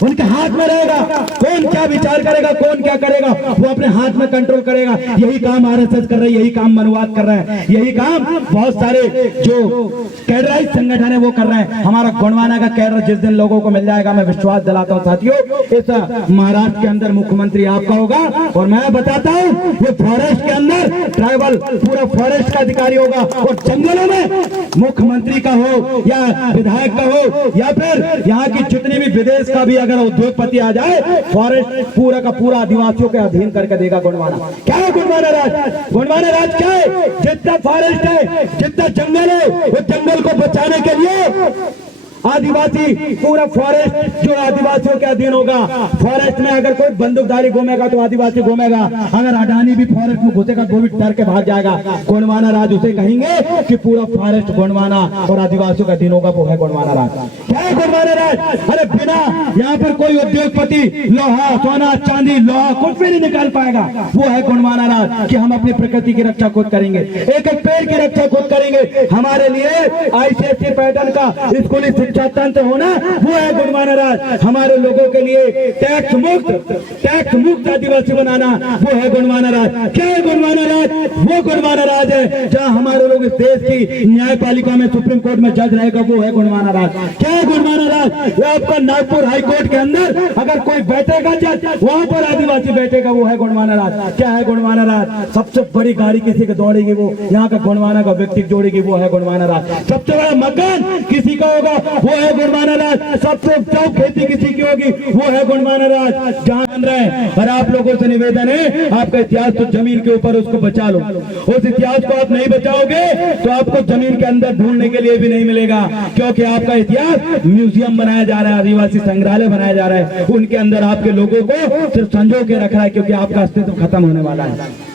उनके हाथ में रहेगा, कौन क्या विचार करेगा, कौन क्या करेगा, वो अपने हाथ में कंट्रोल करेगा। यही काम आरएसएस कर रही है, यही काम मनुवाद कर रहे हैं, यही काम बहुत सारे जो कैडराइज संगठन है वो कर रहे हैं। हमारा गोंडवाना का कैडर जिस दिन लोगों को मिल जाएगा, मैं विश्वास दिलाता हूँ साथियों, इस महाराष्ट्र के अंदर मुख्यमंत्री आपका होगा। और मैं बताता हूँ ये फॉरेस्ट के अंदर ट्राइबल पूरा फॉरेस्ट का अधिकारी होगा, और जंगलों में मुख्यमंत्री का हो या विधायक का हो या फिर यहाँ की जितनी भी विदेश का भी अगर उद्योगपति आ जाए, फॉरेस्ट पूरा का पूरा आदिवासियों के अधीन करके देगा गोंडवाना। क्या है गोंडवाना राज? गोंडवाना राज क्या है? जितना फॉरेस्ट है, जितना जंगल है, उस जंगल को बचाने के लिए आदिवासी, पूरा फॉरेस्ट जो आदिवासियों के अधीन होगा। फॉरेस्ट में अगर कोई बंदूकधारी घूमेगा तो आदिवासी घूमेगा, अगर अडानी भी फॉरेस्ट में घुसेगा तो भी डर के भाग जाएगा। गोंडवाना राज उसे कहेंगे कि पूरा फॉरेस्ट गोंडवाना और आदिवासियों का अधीन होगा, वो है गोंडवाना राज। क्या है गोंडवाना राज? अरे बिना यहाँ पर कोई उद्योगपति लोहा, सोना, चांदी, लोहा कुछ भी नहीं निकाल पाएगा, वो है गोंडवाना राज। कि हम अपनी प्रकृति की रक्षा खुद करेंगे, एक एक पेड़ की रक्षा खुद करेंगे। हमारे लिए ICSE पैटर्न का स्कूली शिक्षा तंत्र होना, वो है गोंडवाना राज। हमारे लोगों के लिए टैक्स मुक्त आदिवासी बनाना, वो है गोंडवाना राज। क्या है गोंडवाना राज? वो गोंडवाना राज है जहां हमारे लोग इस देश की न्यायपालिका में, सुप्रीम कोर्ट में जज रहेगा, वो है गोंडवाना राज। क्या है गोंडवाना राज? आपका नागपुर हाई कोर्ट के अंदर अगर कोई बैठेगा जज, वहां पर आदिवासी बैठेगा, वो है गोंडवाना राज। क्या है गोंडवाना राज? सबसे बड़ी गाड़ी किसी की दौड़ेगी, वो यहाँ का गोंडवाना का व्यक्ति जोड़ेगी, वो है गोंडवाना राज। सबसे बड़ा मकान किसी का होगा, वो है गोंडवाना राज। सबसे उपजाऊ खेती किसी की होगी, वो है गोंडवाना राज। जान रहे हैं, और आप लोगों से निवेदन है, आपका इतिहास तो जमीन के ऊपर, उसको बचा लो। उस इतिहास को आप नहीं बचाओगे तो आपको जमीन के अंदर ढूंढने के लिए भी नहीं मिलेगा, क्योंकि आपका इतिहास म्यूजियम बनाया जा रहा है, आदिवासी संग्रहालय बनाया जा रहा है, उनके अंदर आपके लोगों को सिर्फ संजो के रखा है, क्योंकि आपका अस्तित्व खत्म होने वाला है।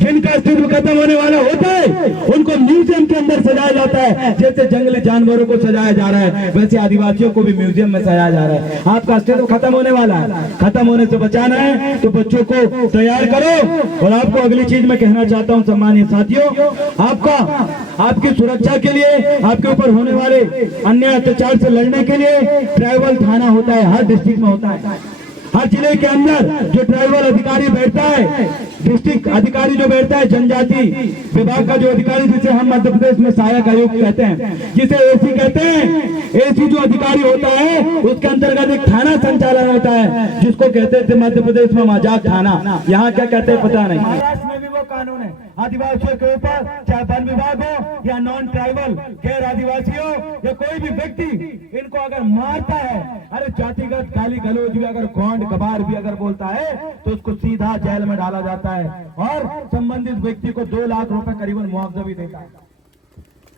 जिनका अस्तित्व खत्म होने वाला होता है उनको म्यूजियम के अंदर सजाया जाता है। जैसे जंगली जानवरों को सजाया जा रहा है, वैसे आदिवासियों को भी म्यूजियम में सजाया जा रहा है। आपका अस्तित्व खत्म होने वाला है, खत्म होने से बचाना है तो बच्चों को तैयार करो। और आपको अगली चीज मैं कहना चाहता हूं सम्मानित साथियों, आपकी सुरक्षा के लिए, आपके ऊपर होने वाले अन्याय अत्याचार से लड़ने के लिए ट्राइबल थाना होता है, हर डिस्ट्रिक्ट में होता है। हर जिले के अंदर जो ट्राइबल अधिकारी बैठता है, डिस्ट्रिक्ट अधिकारी जो बैठता है, जनजाति विभाग का जो अधिकारी, जिसे हम मध्य प्रदेश में सहायक आयुक्त कहते हैं, जिसे AC कहते हैं, AC जो अधिकारी होता है उसके अंतर्गत एक थाना संचालन होता है, जिसको कहते थे मध्य प्रदेश में मजाक थाना, यहाँ क्या कहते हैं पता नहीं। महाराष्ट्र में भी वो कानून है, आदिवासियों के ऊपर, चाहे वन विभाग हो या नॉन ट्राइबल गैर आदिवासी हो या कोई भी व्यक्ति, इनको अगर मारता है, अरे जातिगत गाली गलौज भी, अगर गौंड गबार भी अगर बोलता है तो उसको सीधा जेल में डाला जाता है और संबंधित व्यक्ति को 2 लाख रुपए करीबन मुआवजा भी देता है।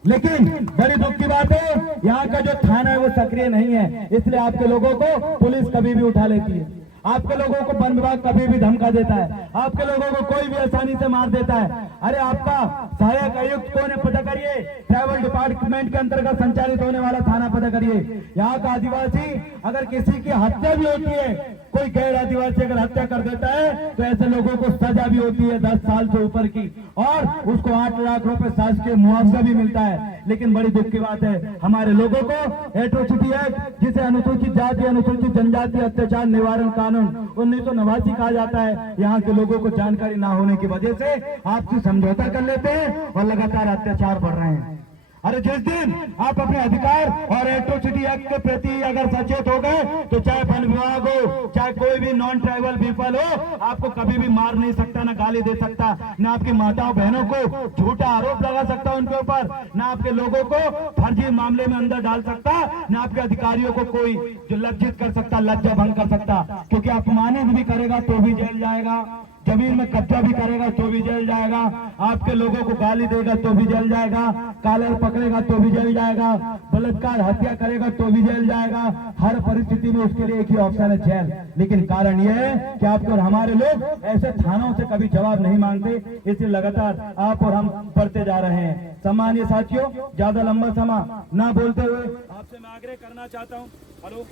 लेकिन बड़ी दुख की बात है, यहाँ का जो थाना है वो सक्रिय नहीं है, इसलिए आपके लोगों को पुलिस कभी भी उठा लेती है, आपके लोगों को वन विभाग कभी भी धमका देता है, आपके लोगों को कोई भी आसानी से मार देता है। अरे आपका सहायक आयुक्त कौन है पता करिए, ट्राइबल डिपार्टमेंट के अंतर्गत संचालित होने वाला थाना पता करिए। यहाँ का आदिवासी अगर किसी की हत्या भी होती है, कोई गैर आदिवासी अगर हत्या कर देता है तो ऐसे लोगों को सजा भी होती है 10 साल से ऊपर की, और उसको 8 लाख रुपए शासकीय मुआवजा भी मिलता है। लेकिन बड़ी दुख की बात है, हमारे लोगों को एट्रोसिटी एक्ट, जिसे अनुसूचित जाति अनुसूचित जनजाति अत्याचार निवारण कानून 1989 कहा जाता है, यहाँ के लोगों को जानकारी ना होने की वजह से आपसी समझौता कर लेते हैं और लगातार अत्याचार बढ़ रहे हैं। अरे जिस दिन आप अपने अधिकार और एट्रोसिटी एक्ट के प्रति अगर सचेत हो गए तो चाहे वन विभाग हो, चाहे कोई भी नॉन ट्राइबल पीपल हो, आपको कभी भी मार नहीं सकता, ना गाली दे सकता, ना आपकी माताओं बहनों को झूठा आरोप लगा सकता उनके ऊपर, ना आपके लोगों को फर्जी मामले में अंदर डाल सकता, ना आपके अधिकारियों को कोई जो लज्जित कर सकता, लज्जा भंग कर सकता, क्योंकि अपमानित भी करेगा तो भी जेल जाएगा, जमीन में कब्जा भी करेगा तो भी जेल जाएगा, आपके लोगों को गाली देगा तो भी जेल जाएगा, कालर पकड़ेगा तो भी जेल जाएगा, बलात्कार हत्या करेगा तो भी जेल जाएगा। हर परिस्थिति में उसके लिए एक ही ऑप्शन है, जेल। लेकिन कारण यह है कि आपको और हमारे लोग ऐसे थानों से कभी जवाब नहीं मांगते, इसलिए लगातार आप और हम बढ़ते जा रहे हैं। सम्मानीय साथियों, ज्यादा लंबा समय ना बोलते हुए आपसे मैं आग्रह करना चाहता हूँ। हेलो,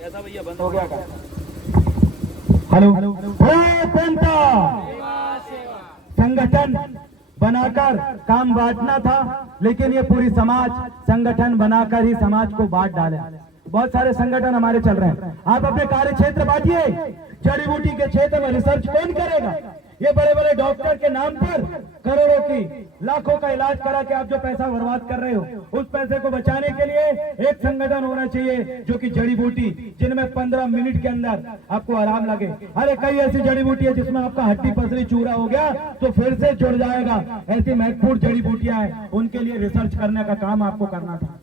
कैसा भैया, बंद हो गया क्या? हेलो, जनता संगठन बनाकर काम बांटना था, लेकिन ये पूरी समाज संगठन बनाकर ही समाज को बांट डाले। बहुत सारे संगठन हमारे चल रहे हैं, आप अपने कार्य क्षेत्र बांटिए। जड़ी बूटी के क्षेत्र में रिसर्च कौन करेगा? ये बड़े बड़े डॉक्टर के नाम पर करोड़ों की लाखों का इलाज करा के आप जो पैसा बर्बाद कर रहे हो, उस पैसे को बचाने के लिए एक संगठन होना चाहिए जो कि जड़ी बूटी, जिनमें 15 मिनट के अंदर आपको आराम लगे। अरे कई ऐसी जड़ी बूटी है जिसमें आपका हड्डी पसली चूरा हो गया तो फिर से जुड़ जाएगा। ऐसी महत्वपूर्ण जड़ी बूटियां हैं, उनके लिए रिसर्च करने का काम आपको करना था।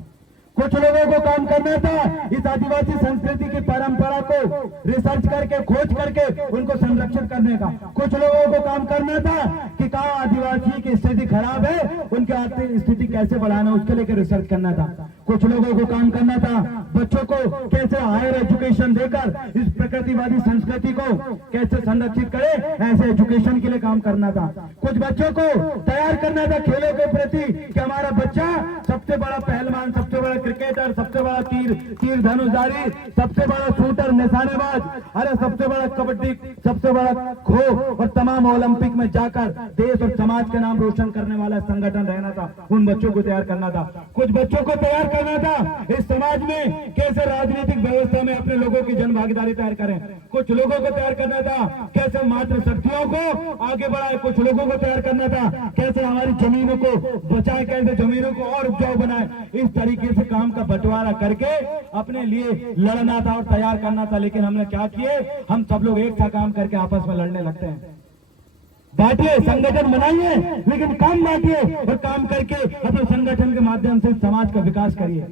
कुछ लोगों को काम करना था इस आदिवासी संस्कृति की परंपरा को रिसर्च करके खोज करके उनको संरक्षित करने का। कुछ लोगों को काम करना था कि कहाँ आदिवासी की स्थिति खराब है, उनकी आर्थिक स्थिति कैसे बढ़ाना, उसके लेकर रिसर्च करना था। कुछ लोगों को काम करना था बच्चों को कैसे हायर एजुकेशन देकर इस प्रकृतिवादी संस्कृति को कैसे संरक्षित करे, ऐसे एजुकेशन के लिए काम करना था। कुछ बच्चों को तैयार करना था खेलों के प्रति कि हमारा बच्चा सबसे बड़ा पहलवान, सबसे बड़ा क्रिकेटर, सबसे बड़ा तीर धनुषधारी, सबसे बड़ा शूटर, निशानेबाज, अरे सबसे बड़ा कबड्डी, सबसे बड़ा खो और तमाम ओलंपिक में जाकर देश और समाज के नाम रोशन करने वाला संगठन रहना था। उन बच्चों को तैयार करना था। कुछ बच्चों को तैयार करना था इस समाज में कैसे राजनीतिक व्यवस्था में अपने लोगों की जन भागीदारी तैयार करें। कुछ लोगों को तैयार करना था कैसे मातृ शक्तियों को आगे बढ़ाए। कुछ लोगों को तैयार करना था कैसे हमारी जमीनों को बचाए, कैसे जमीनों को और उपजाऊ बनाए। इस तरीके से काम का बंटवारा करके अपने लिए लड़ना था और तैयार करना था। लेकिन हमने क्या किए, हम सब लोग एक सा काम करके आपस में लड़ने लगते हैं। बांटिए, संगठन बनाइए, लेकिन काम बांटिए और काम करके अपने संगठन के माध्यम से समाज का विकास करिए।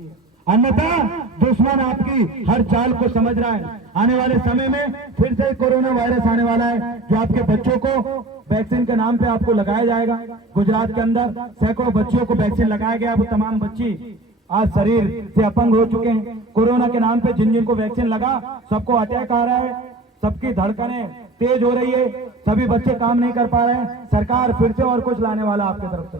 अन्यथा दुश्मन आपकी हर चाल को समझ रहा है। आने वाले समय में फिर से कोरोना वायरस आने वाला है, जो आपके बच्चों को वैक्सीन के नाम पे आपको लगाया जाएगा। गुजरात के अंदर सैकड़ों बच्चियों को वैक्सीन लगाया गया। वो तमाम बच्ची आज शरीर से अपंग हो चुके हैं। कोरोना के नाम पे जिन जिनको वैक्सीन लगा सबको अटैक आ रहा है, सबकी धड़कनें तेज हो रही है, सभी बच्चे काम नहीं कर पा रहे हैं। सरकार फिर से और कुछ लाने वाला आपके तरफ से।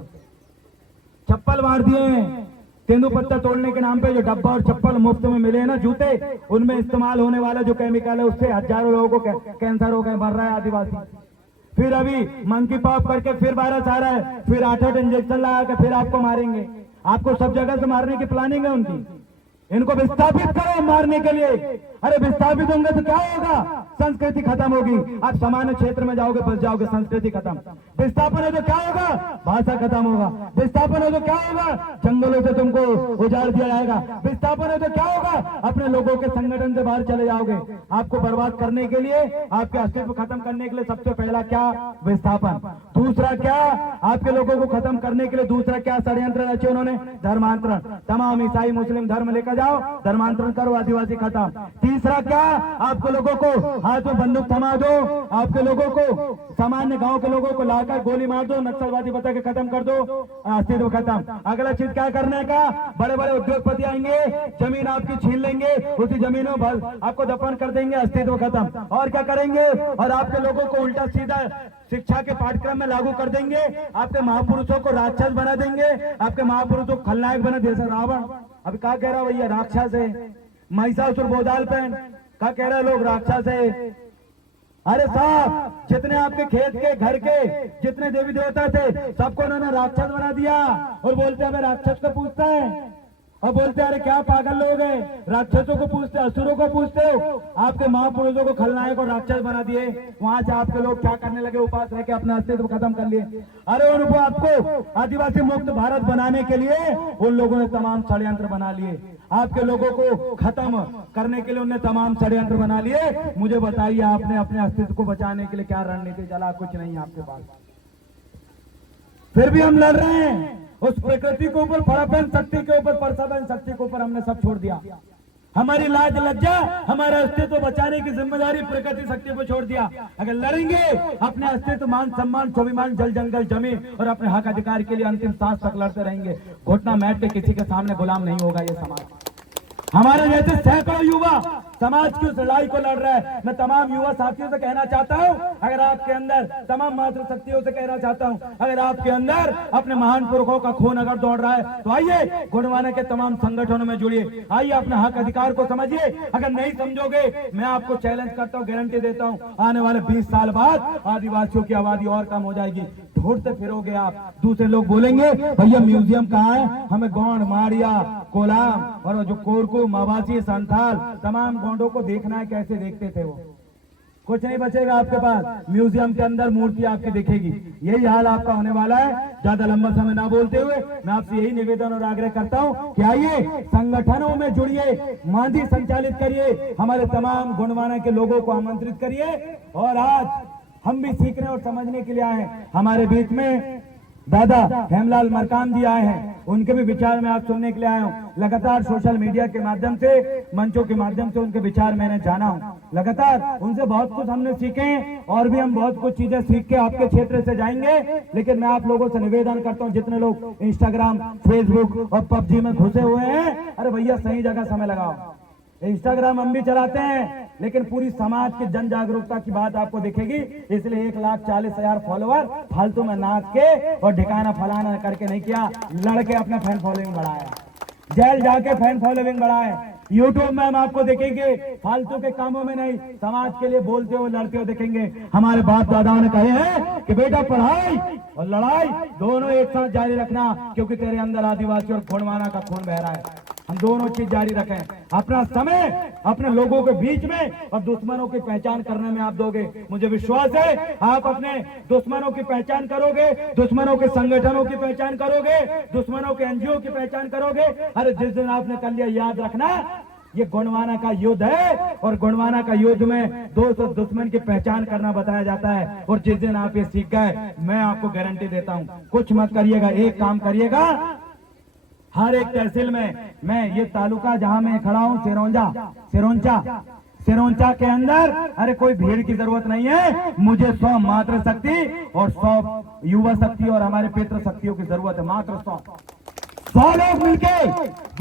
चप्पल मार दिए हैं, तेंदुपत्ता तोड़ने के नाम पे जो डब्बा और चप्पल मुफ्त में मिले हैं ना, जूते, उनमें इस्तेमाल होने वाला जो केमिकल है उससे हजारों लोगों को कैंसर हो गए, मर रहा है आदिवासी। फिर अभी मंकी पॉप करके फिर वायरस आ रहा है, फिर 8 इंजेक्शन लगा के फिर आपको मारेंगे। आपको सब जगह से मारने की प्लानिंग है उनकी। इनको विस्थापित करो मारने के लिए। अरे विस्थापित होंगे तो क्या होगा, संस्कृति खत्म होगी। आप सामान्य क्षेत्र में जाओगे बस जाओगे, संस्कृति खत्म। विस्थापन है तो क्या होगा, भाषा खत्म होगा। विस्थापन है तो क्या होगा, जंगलों से तुमको उजाड़ दिया जाएगा। विस्थापन है तो क्या होगा, अपने लोगों के संगठन से बाहर चले जाओगे। आपको बर्बाद करने के लिए, आपके अस्तित्व खत्म करने के लिए सबसे पहला क्या, विस्थापन। दूसरा क्या, आपके लोगों को खत्म करने के लिए दूसरा क्या षड्यंत्र रचे उन्होंने, धर्मांतरण। तमाम ईसाई मुस्लिम धर्म लेकर जाओ, धर्मांतरण करो, आदिवासी खत्म। तीसरा क्या, आपके लोगों को हाथ में बंदूक थमा दो, आपके लोगों को सामान्य गांव के लोगों को लाकर गोली मार दो, नक्सलवादी बता के खत्म कर दो, अस्तित्व खत्म। अगला चीज क्या करने का, बड़े बड़े उद्योगपति आएंगे, जमीन आपकी छीन लेंगे, उसी जमीनों पर आपको दफन कर देंगे, अस्तित्व खत्म। और क्या करेंगे, और आपके लोगों को उल्टा सीधा शिक्षा के पाठ्यक्रम में लागू कर देंगे। आपके महापुरुषों को राक्षस बना देंगे, आपके महापुरुषों को खलनायक बना दे। रावण अभी क्या कह रहा भैया, राक्षस है। महिषासुर बोधाल पे क्या कह रहे लोग, राक्षस है। अरे साहब, जितने आपके खेत के घर के जितने देवी देवता थे सबको उन्होंने राक्षस बना दिया। और बोलते हमें राक्षस को पूछता है, और बोलते अरे क्या पागल लोग हैं, राक्षसों को पूछते, असुरों को पूछते हो। आपके महापुरुषों को खलनायक और राक्षस बना दिए। वहां से आपके लोग क्या करने लगे, उपास रह के अपना अस्तित्व खत्म कर लिए। अरे उनको आपको आदिवासी मुक्त भारत बनाने के लिए उन लोगों ने तमाम षड्यंत्र बना लिए। आपके लोगों को खत्म करने के लिए उन्होंने तमाम षड्यंत्र बना लिए। मुझे बताइए, आपने अपने अस्तित्व को बचाने के लिए क्या रणनीति चला, कुछ नहीं आपके पास। फिर भी हम लड़ रहे हैं। उस प्रकृति के ऊपर, फड़ापन शक्ति के ऊपर, परसाबन शक्ति के ऊपर हमने सब छोड़ दिया। हमारी लाज लज्जा, हमारा अस्तित्व बचाने की जिम्मेदारी प्रकृति शक्ति पर छोड़ दिया। अगर लड़ेंगे अपने अस्तित्व, मान सम्मान, स्वाभिमान, जल जंगल जमीन और अपने हक अधिकार के लिए अंतिम सांस तक लड़ते रहेंगे। घुटना मैट के किसी के सामने गुलाम नहीं होगा ये समाज। हमारे जैसे सैकड़ों युवा समाज की उस लड़ाई को लड़ रहा है। मैं तमाम युवा साथियों से कहना चाहता हूं, अगर आपके अंदर, तमाम मातृशक्तियों से कहना चाहता हूं, अगर आपके अंदर अपने महान पुरखों का खून अगर दौड़ रहा है तो आइए गोंडवाना के तमाम संगठनों में जुड़िए। आइए अपने हक अधिकार को समझिए। अगर नहीं समझोगे, मैं आपको चैलेंज करता हूं, गारंटी देता हूं, आने वाले 20 साल बाद आदिवासियों की आबादी और कम हो जाएगी। ढूंढते फिरोगे आप, दूसरे लोग बोलेंगे भैया म्यूजियम कहाँ है, हमें गोंड, माड़िया, कोलाम और जो कोरकू, मवासी, संथाल, तमाम गोंडों को देखना है। कैसे देखते थे वो, कुछ नहीं बचेगा आपके पास। म्यूजियम के अंदर मूर्ति आपकी दिखेगी। यही हाल आपका होने वाला है। ज्यादा लंबा समय ना बोलते हुए मैं आपसे यही निवेदन और आग्रह करता हूं कि आइए संगठनों में जुड़िए, मांझी संचालित करिए, हमारे तमाम गोंडवाना के लोगों को आमंत्रित करिए। और आज हम भी सीखने और समझने के लिए आए हैं। हमारे बीच में दादा हेमलाल मरकाम जी आए हैं, उनके भी विचार में आज सुनने के लिए आया हूँ। लगातार सोशल मीडिया के माध्यम से, मंचों के माध्यम से उनके विचार मैंने जाना हूँ। लगातार उनसे बहुत कुछ हमने सीखे हैं और भी हम बहुत कुछ चीजें सीख के आपके क्षेत्र से जाएंगे। लेकिन मैं आप लोगों से निवेदन करता हूँ, जितने लोग इंस्टाग्राम, फेसबुक और पबजी में घुसे हुए हैं, अरे भैया सही जगह समय लगाओ। इंस्टाग्राम हम भी चलाते हैं, लेकिन पूरी समाज की जन जागरूकता की बात आपको दिखेगी। इसलिए 1,40,000 फॉलोअर फालतू में नाच के और ठिकाना फलाना करके नहीं किया, लड़के अपने फैन फॉलोइंग बढ़ाए, जेल जाके फैन फॉलोइंग बढ़ाए। यूट्यूब में हम आपको देखेंगे फालतू के कामों में नहीं, समाज के लिए बोलते हुए लड़ते हुए देखेंगे। हमारे बाप दादाओं ने कहे हैं कि बेटा पढ़ाई और लड़ाई दोनों एक साथ जारी रखना, क्योंकि तेरे अंदर आदिवासी और गोंडवाना का खून बह रहा है। हम दोनों चीज जारी रखें, अपना समय अपने लोगों के बीच में और दुश्मनों की पहचान करने में आप दोगे। मुझे विश्वास है आप अपने दुश्मनों की पहचान करोगे, दुश्मनों के संगठनों की पहचान करोगे, दुश्मनों के एनजीओ की पहचान करोगे। अरे जिस दिन आपने कर लिया, याद रखना ये गोंडवाना का युद्ध है और गोंडवाना का युद्ध में 200 दुश्मन की पहचान करना बताया जाता है। और जिस दिन आप ये सीख गए, मैं आपको गारंटी देता हूं, कुछ मत करिएगा, एक काम करिएगा। हर एक तहसील में, मैं ये तालुका जहां मैं खड़ा हूं सिरोंचा के अंदर, अरे कोई भीड़ की जरूरत नहीं है। मुझे 100 मातृ शक्ति और 100 युवा शक्ति और हमारे पितृ शक्तियों की जरूरत है। मात्र 100 लोग मिलके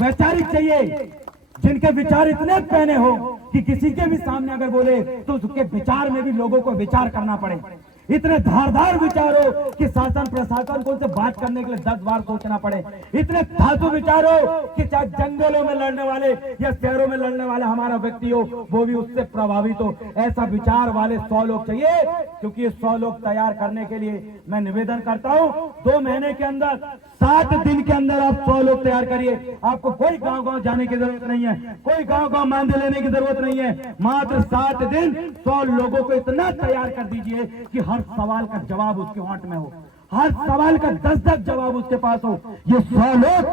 वैचारिक चाहिए, जिनके विचार इतने पहने हो कि किसी के भी सामने अगर बोले तो उसके विचार में भी लोगों को विचार करना पड़े। इतने धारदार विचार हो कि शासन प्रशासन को उनसे बात करने के लिए 10 बार सोचना पड़े। इतने धातु विचार हो कि चाहे जंगलों में लड़ने वाले या शहरों में लड़ने वाला हमारा व्यक्ति हो, वो भी उससे प्रभावित हो। ऐसा विचार वाले 100 लोग चाहिए, क्योंकि ये 100 लोग तैयार करने के लिए मैं निवेदन करता हूं, 2 महीने के अंदर, 7 दिन के अंदर आप 100 लोग तैयार करिए। आपको कोई गांव-गांव जाने की जरूरत नहीं है, कोई गांव-गांव मानदेय लेने की जरूरत नहीं है। मात्र 7 दिन 100 लोगों को इतना तैयार कर दीजिए कि हर सवाल का जवाब उसके होंठ में हो, हर सवाल का 10 जवाब उसके पास हो। ये 100 लोग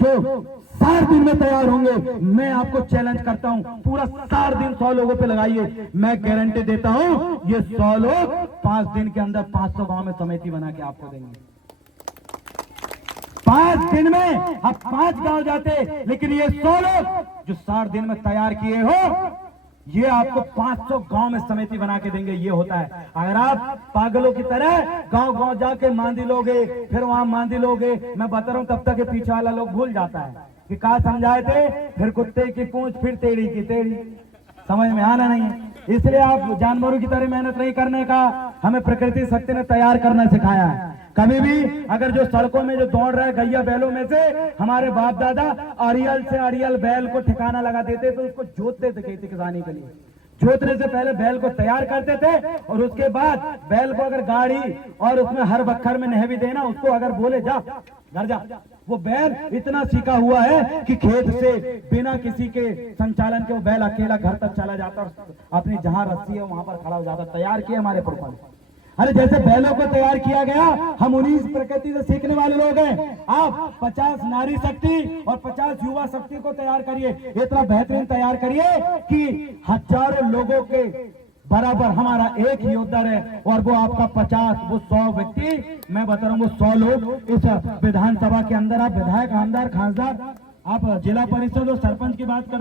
जो 4 दिन में तैयार होंगे, मैं आपको चैलेंज करता हूं, पूरा 4 दिन 100 लोगों पे लगाइए। मैं गारंटी देता हूं ये 100 लोग 5 दिन के अंदर 500 गांव में समिति बना के आपको देंगे। 5 दिन में आप 5 गांव जाते, लेकिन ये 100 लोग जो 4 दिन में तैयार किए हो, ये आपको 500 गांव में समिति बना के देंगे। ये होता है, अगर आप पागलों की तरह गांव-गांव जाके मांदी लोगे, फिर वहां मांदी लोगे, मैं बता रहा हूं तब तक ये पीछे वाला लोग भूल जाता है कि कहा समझाए थे, फिर कुत्ते की पूंछ फिर टेढ़ी की टेढ़ी, समझ में आना नहीं है। इसलिए आप जानवरों की तरह मेहनत नहीं करने का हमें प्रकृति शक्ति ने तैयार करना सिखाया है। कभी भी अगर जो सड़कों में जो दौड़ रहे गैया बैलों में से, हमारे बाप दादा अरियल से अरियल बैल को ठिकाना लगा देते तो उसको जोतते थे खेती किसानी के लिए। जोतने से पहले बैल को तैयार करते थे और उसके बाद बैल को अगर गाड़ी और उसमें हर बखर में नह भी देना, उसको अगर बोले जा घर जा, वो बैल इतना सीखा हुआ है कि खेत से बिना किसी के संचालन के वो बैल अकेला घर तक चला जाता और अपनी जहां रस्सी है वहां पर खड़ा हो जाता। तैयार किए हमारे पूर्वज। अरे जैसे बैलों को तैयार किया गया, हम उन्हीं प्रकृति से सीखने वाले लोग हैं। आप 50 नारी शक्ति और 50 युवा शक्ति को तैयार करिए, इतना बेहतरीन तैयार करिए कि हजारों लोगों के बराबर हमारा एक योद्धा है। और वो आपका 50, वो 100 व्यक्ति, मैं बता रहा हूँ वो 100 लोग इस विधानसभा के अंदर, आप विधायक, आमदार, खासदार, आप जिला परिषद और सरपंच की बात कर